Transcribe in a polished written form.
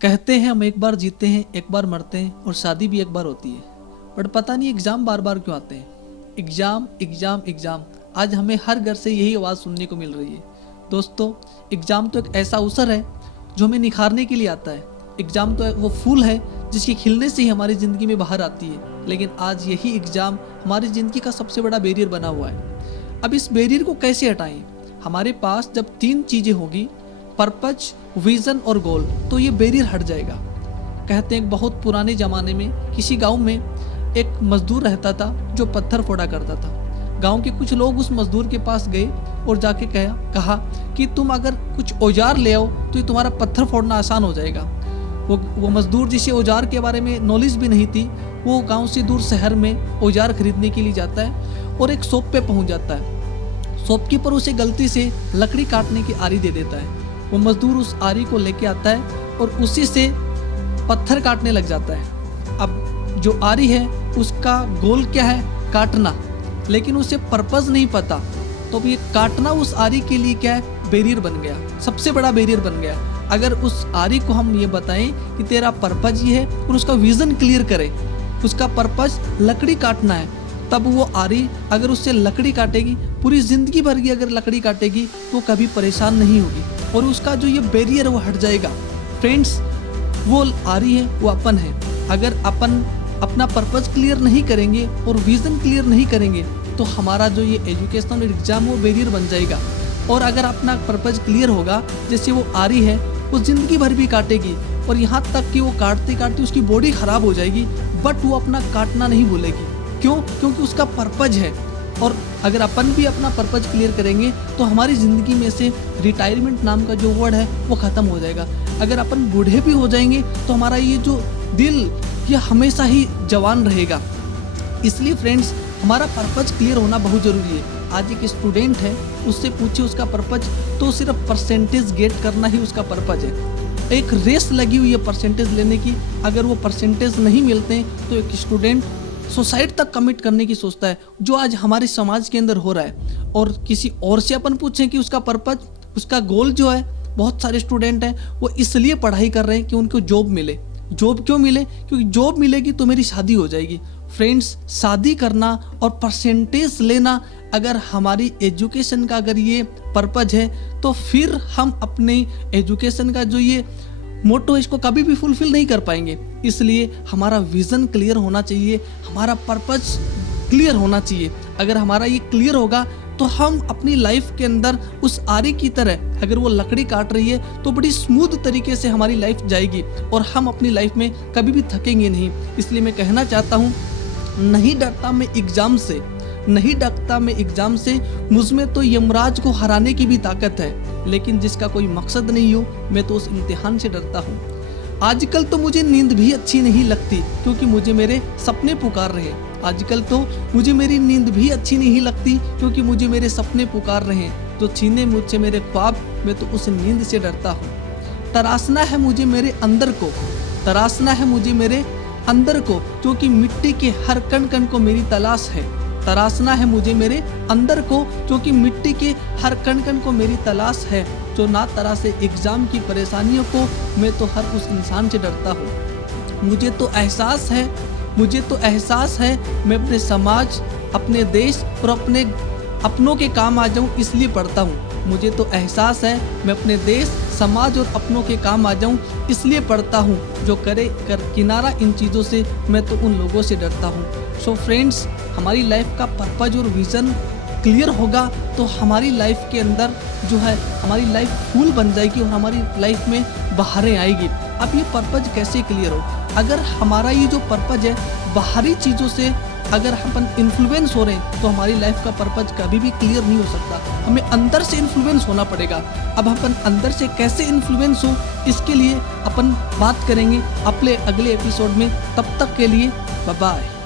कहते हैं हम एक बार जीते हैं, एक बार मरते हैं और शादी भी एक बार होती है, बट पता नहीं एग्ज़ाम बार बार क्यों आते हैं। एग्ज़ाम एग्ज़ाम एग्ज़ाम, आज हमें हर घर से यही आवाज़ सुनने को मिल रही है। दोस्तों, एग्ज़ाम तो एक ऐसा अवसर है जो हमें निखारने के लिए आता है। एग्ज़ाम तो वो फूल है जिसके खिलने से ही हमारी ज़िंदगी में बाहर आती है, लेकिन आज यही एग्ज़ाम हमारी ज़िंदगी का सबसे बड़ा बैरियर बना हुआ है। अब इस बैरियर को कैसे हटाएं? हमारे पास जब 3 चीज़ें होगी, पर्पज, विज़न और गोल, तो ये बैरियर हट जाएगा। कहते हैं बहुत पुराने ज़माने में किसी गांव में एक मजदूर रहता था जो पत्थर फोड़ा करता था। गांव के कुछ लोग उस मजदूर के पास गए और जाके कहा कि तुम अगर कुछ औजार ले आओ तो ये तुम्हारा पत्थर फोड़ना आसान हो जाएगा। वो मजदूर, जिसे औजार के बारे में नॉलेज भी नहीं थी, वो गाँव से दूर शहर में औजार खरीदने के लिए जाता है और एक शॉप पे पहुँच जाता है। शॉपकीपर उसे गलती से लकड़ी काटने की आरी दे देता है। वो मजदूर उस आरी को लेके आता है और उसी से पत्थर काटने लग जाता है। अब जो आरी है उसका गोल क्या है? काटना, लेकिन उसे पर्पस नहीं पता। तो ये काटना उस आरी के लिए क्या है? बैरियर बन गया, सबसे बड़ा बैरियर बन गया। अगर उस आरी को हम ये बताएं कि तेरा पर्पस ये है और उसका विजन क्लियर करें, उसका पर्पस लकड़ी काटना है, तब वो आरी अगर उससे लकड़ी काटेगी, पूरी ज़िंदगी भर की अगर लकड़ी काटेगी तो कभी परेशान नहीं होगी और उसका जो ये बैरियर है वो हट जाएगा। फ्रेंड्स, वो आरी है, वो अपन है। अगर अपन अपना पर्पस क्लियर नहीं करेंगे और विज़न क्लियर नहीं करेंगे तो हमारा जो ये एजुकेशनल एग्ज़ाम वो बैरियर बन जाएगा। और अगर अपना पर्पस क्लियर होगा, जैसे वो आरी है, वो ज़िंदगी भर भी काटेगी और यहाँ तक कि वो काटते काटते उसकी बॉडी ख़राब हो जाएगी, बट वो अपना काटना नहीं भूलेगी। क्यों? क्योंकि उसका पर्पज है। और अगर अपन भी अपना पर्पज क्लियर करेंगे तो हमारी ज़िंदगी में से रिटायरमेंट नाम का जो वर्ड है वो ख़त्म हो जाएगा। अगर अपन बूढ़े भी हो जाएंगे तो हमारा ये जो दिल ये हमेशा ही जवान रहेगा। इसलिए फ्रेंड्स, हमारा पर्पज क्लियर होना बहुत ज़रूरी है। आज एक स्टूडेंट है, उससे पूछिए उसका पर्पज, तो सिर्फ परसेंटेज गेट करना ही उसका पर्पज है। एक रेस लगी हुई है परसेंटेज लेने की। अगर वो परसेंटेज नहीं मिलते हैं तो एक स्टूडेंट सुसाइड तक कमिट करने की सोचता है, जो आज हमारे समाज के अंदर हो रहा है। और किसी और से अपन पूछें कि उसका पर्पज, उसका गोल जो है, बहुत सारे स्टूडेंट हैं वो इसलिए पढ़ाई कर रहे हैं कि उनको जॉब मिले। जॉब क्यों मिले? क्योंकि जॉब मिलेगी तो मेरी शादी हो जाएगी। फ्रेंड्स, शादी करना और परसेंटेज लेना अगर हमारी एजुकेशन का अगर ये पर्पज है तो फिर हम अपने एजुकेशन का जो ये मोटो इसको कभी भी फुलफिल नहीं कर पाएंगे। इसलिए हमारा विज़न क्लियर होना चाहिए, हमारा पर्पस क्लियर होना चाहिए। अगर हमारा ये क्लियर होगा तो हम अपनी लाइफ के अंदर उस आरी की तरह, अगर वो लकड़ी काट रही है तो बड़ी स्मूथ तरीके से हमारी लाइफ जाएगी और हम अपनी लाइफ में कभी भी थकेंगे नहीं। इसलिए मैं कहना चाहता हूँ, नहीं डरता मैं एग्ज़ाम से, नहीं डरता मैं एग्ज़ाम से, मुझ में तो यमराज को हराने की भी ताकत है, लेकिन जिसका कोई मकसद नहीं हो, मैं तो उस इम्तिहान से डरता हूँ। आजकल तो मुझे नींद भी अच्छी नहीं लगती क्योंकि मुझे मेरे सपने पुकार रहे हैं। आजकल तो मुझे मेरी नींद भी अच्छी नहीं लगती क्योंकि मुझे मेरे सपने पुकार रहे हैं। जो छीने मुझसे मेरे ख्वाब, मैं तो उस नींद से डरता हूँ। तराशना है मुझे मेरे अंदर को, तराशना है मुझे मेरे अंदर को, क्योंकि मिट्टी के हर कण कण को मेरी तलाश है। तराशना है मुझे मेरे अंदर को, क्योंकि मिट्टी के हर कण कण को मेरी तलाश है। जो ना तराशे एग्ज़ाम की परेशानियों को, मैं तो हर उस इंसान से डरता हूँ। मुझे तो एहसास है, मुझे तो एहसास है, मैं अपने समाज, अपने देश और अपने अपनों के काम आ जाऊँ इसलिए पढ़ता हूँ। मुझे तो एहसास है, मैं अपने देश, समाज और अपनों के काम आ जाऊँ इसलिए पढ़ता हूँ। जो करे कर किनारा इन चीज़ों से, मैं तो उन लोगों से डरता हूँ। सो फ्रेंड्स, हमारी लाइफ का पर्पज और विज़न क्लियर होगा तो हमारी लाइफ के अंदर जो है हमारी लाइफ फूल बन जाएगी और हमारी लाइफ में बहारें आएगी। अब ये पर्पज कैसे क्लियर हो? अगर हमारा ये जो पर्पज है बाहरी चीज़ों से अगर हम इन्फ्लुएंस हो रहे हैं तो हमारी लाइफ का पर्पज कभी भी क्लियर नहीं हो सकता। हमें अंदर से इन्फ्लुएंस होना पड़ेगा। अब अपन अंदर से कैसे इन्फ्लुएंस हो, इसके लिए अपन बात करेंगे अपने अगले एपिसोड में। तब तक के लिए बाय बाय।